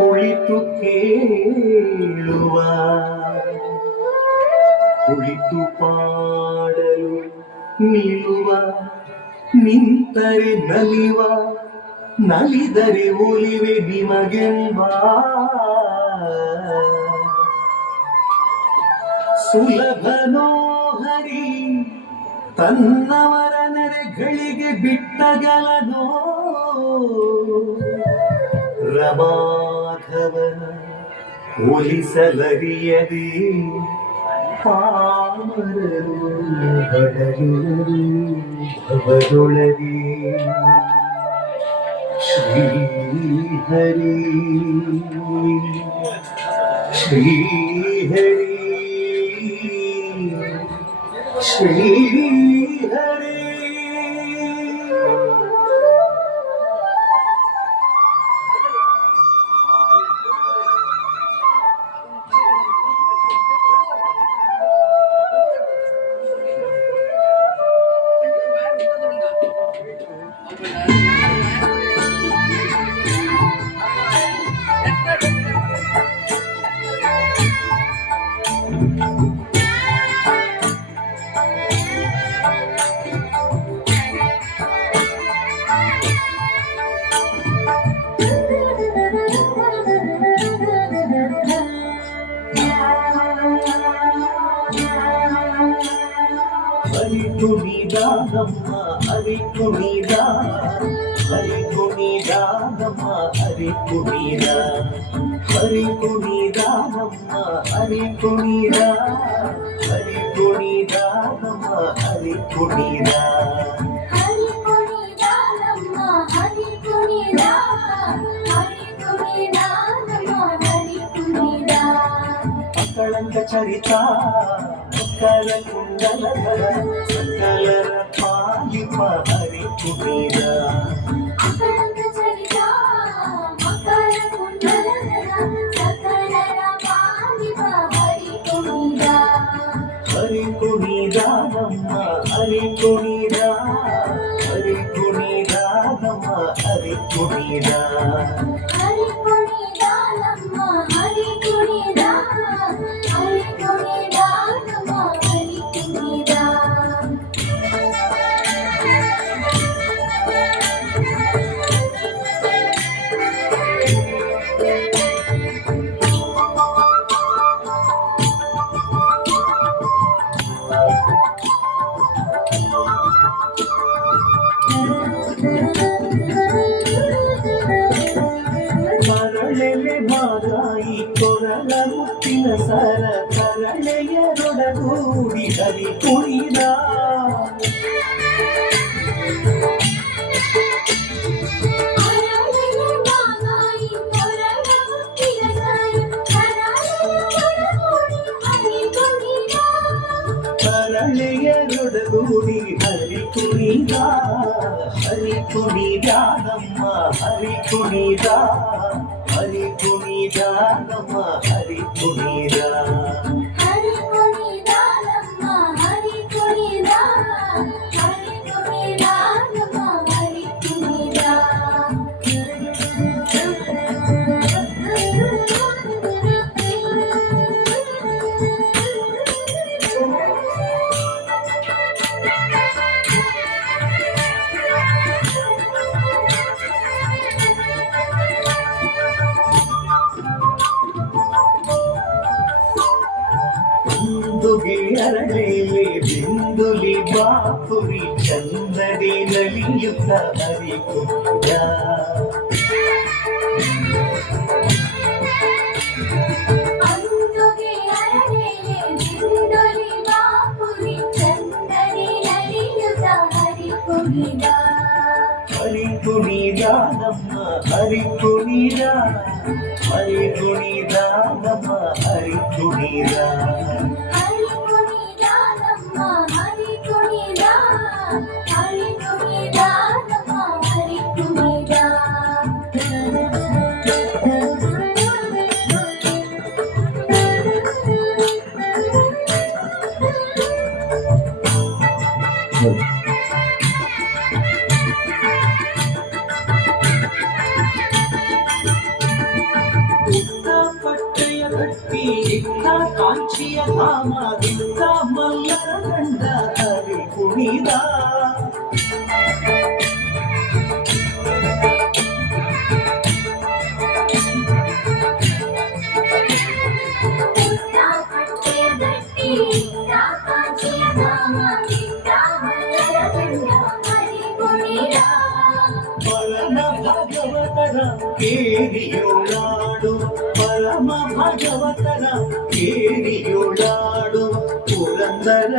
ಕುಳಿತು ಕೇಳುವ. ಕುಳಿತು ಪಾಡಲು ನಿಲ್ಲುವ. ನಿಂತರೆ ನಲಿವ. ನಲಿದರೆ ಒಲಿವೆ ನಿಮಗೆಂಬ. ಸುಲಭನೋ ಹರಿ ತನ್ನವರ ನೆರೆಗಳಿಗೆ ಬಿಟ್ಟಗಲನೋ. ರಮಾಧವನ ಒಲಿಸಲರಿಯದೆ ಪಾಮರರು ಬಡಲಿರರು ಭವದೊಳಗೆ ಶ್ರೀಹರಿ ಶ್ರೀಹರಿ ಶ್ರೀಹರಿ గుణిదానమ్మ హరి గుణిదా హరి గుణిదానమ్మ హరి గుణిదా హరి గుణిదానమ్మ హరి గుణిదా హరి గుణిదానమ్మ హరి గుణిదా అక్కడంత చరిత சக்கர சக்கர பாலிம ஹரி குமீரா ஹரி குமீரா ஹரி குமீரா ஹரி குமீரா நம்ம ஹரி குமீரா ಮರಳೆಲೆ ಮಾರಾಯಿ ಕೊರಳ ಮುತ್ತಿನ ಸರ ಕರಳೆಯರೊಡಗೂಡಿ ಹರಿ ಕುಣಿದ అరళయ బాగాయి కొరడ ముక్కిన సాయి కరాళయ వడగూడి హరి పునిదా புனிதா நம்ம ஹரி புனிதா ಬಿಂದುಗೆ ಅರಳೆಲೆ ಬಿಂದುಲಿ ಬಾಪುರಿ ಚಂದದಿ ನಲಿಯುತ್ತ ಹರಿ ಕುಣಿದ అందుకే అరడేలే బిందులి ಕಾಂಚಿಯ ಧಾಮ ಇತ್ತ ಮಲ್ಲರ ಗಂಡ ಹರಿ ಕುಣಿದ ಕಿತ್ತ ಕಟ್ಟೆ ഭഗവതന കേളിയോളാടും പുരന്തര